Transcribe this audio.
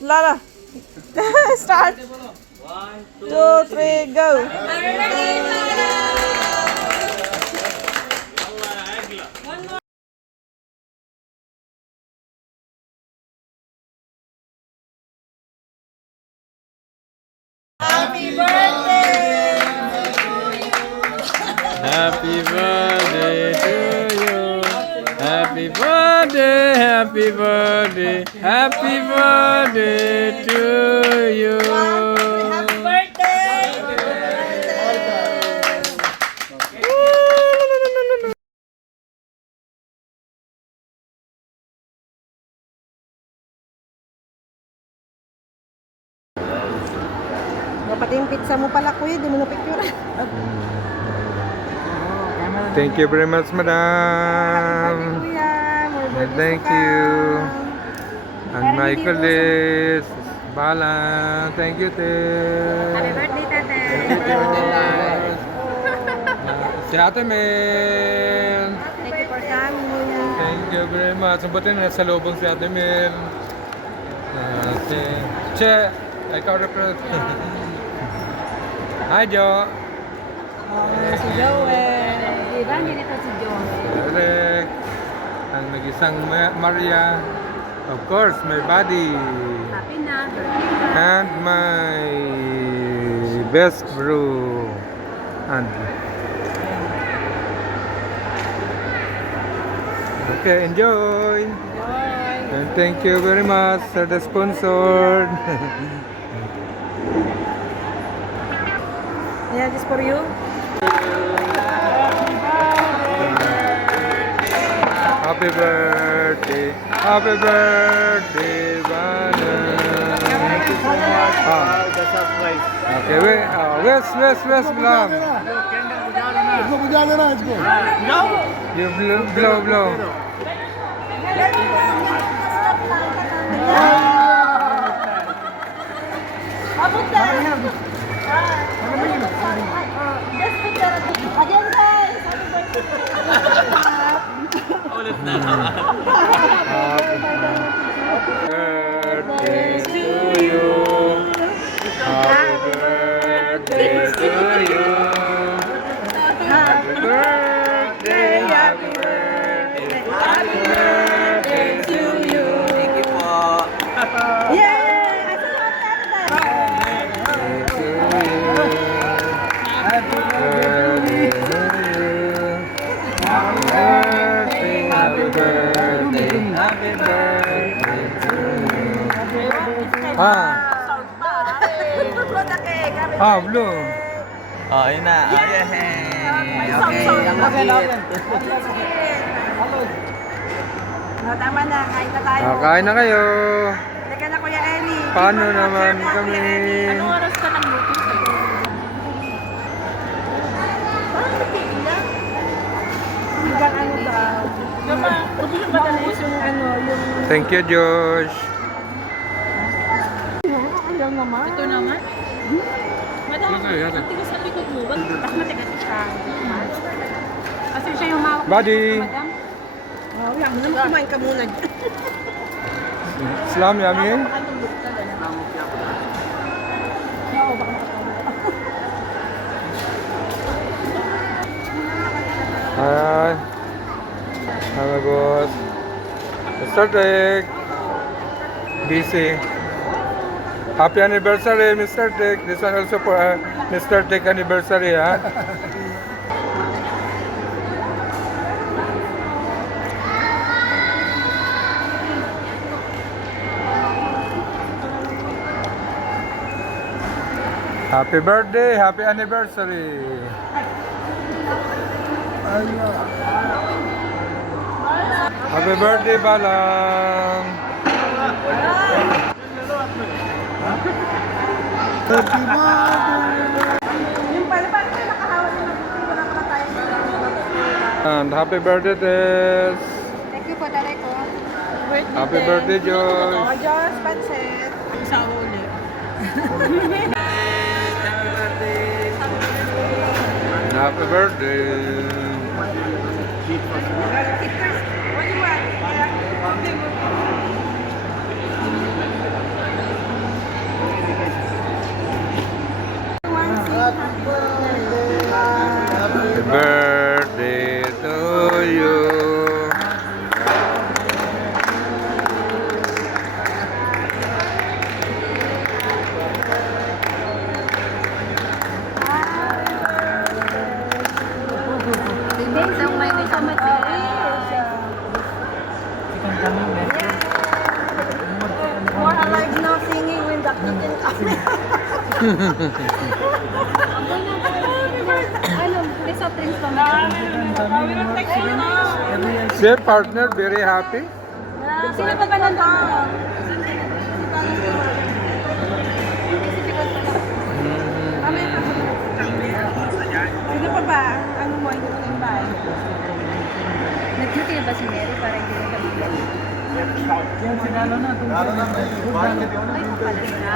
Lala. Start. 1, 2, 3, go. Happy birthday! Happy birthday to you. Happy birthday, happy birthday, happy birthday to you. Happy birthday! Dapat yung pizza mo pala, kuya. Di mo na picture. Thank you very much, Happy madam. kuya. More birthdays Thank to you. come. And my colleagues, Bala, thank you, te. Happy birthday, tate. Si Ate Mel. Thank you for coming. Thank you very much. Buti na nasa lubong si Ate Mel. Che, ikaw represent. Hi, Jo. Si Joel. Diba, nilito si Joel. Eric. Ang nag-isang Maria. Of course, my buddy. Happy na, birthday. And my best bro. And okay, enjoy. And thank you very much for the sponsor. Yeah, this for you. Happy birthday, Bana. The surprise. Okay, wait, West, Blam. इसको बुझा देना इसको You blow. Birthday to you. Happy birthday to you. Happy birthday, happy birthday, happy birthday to you. Thank you po. Happy birthday to you. Happy birthday, happy birthday, happy birthday to you. Blue. Oh, yun na. Oh, yeah. Tama na, kain na tayo. Kain na kayo. Teka na, Kuya Eli. Paano naman kami? Anong oras ka ng luto? Hanggang ano daw? Maubos yung ano, yung... Thank you, Josh. Ayaw naman. Ito naman? Madam, ang tigas sa likod mo. Mas matigas siya. Kasi siya yung mawak. Buddy. Madam? Oh, yan. Kumain ka muna. Slam, yummy. Oo, baka makatawa. Hi. Hello, boss. Mr. Dick. Busy. Happy anniversary, Mr. Dick. This one also for Mr. Dick anniversary, ha? Happy birthday, happy anniversary. Happy birthday, Balang. Yung pala, parang may nakahawak na wala pa tayo. And happy birthday, Tess. Thank you po, tatay ko. Happy birthday, Joy. Oh, Diyos, pansit. Sa uli. Happy birthday. Happy birthday to you. More alive now singing when the kitchen comes. Ano, may soft drinks pa Say partner, very happy. Sino pa ba nandun? Sino pa ba? Ano mo, hindi mo nang nag-duty na ba si Mary para hindi na kabilang? Yan, sinalo na. Ay, kapalala.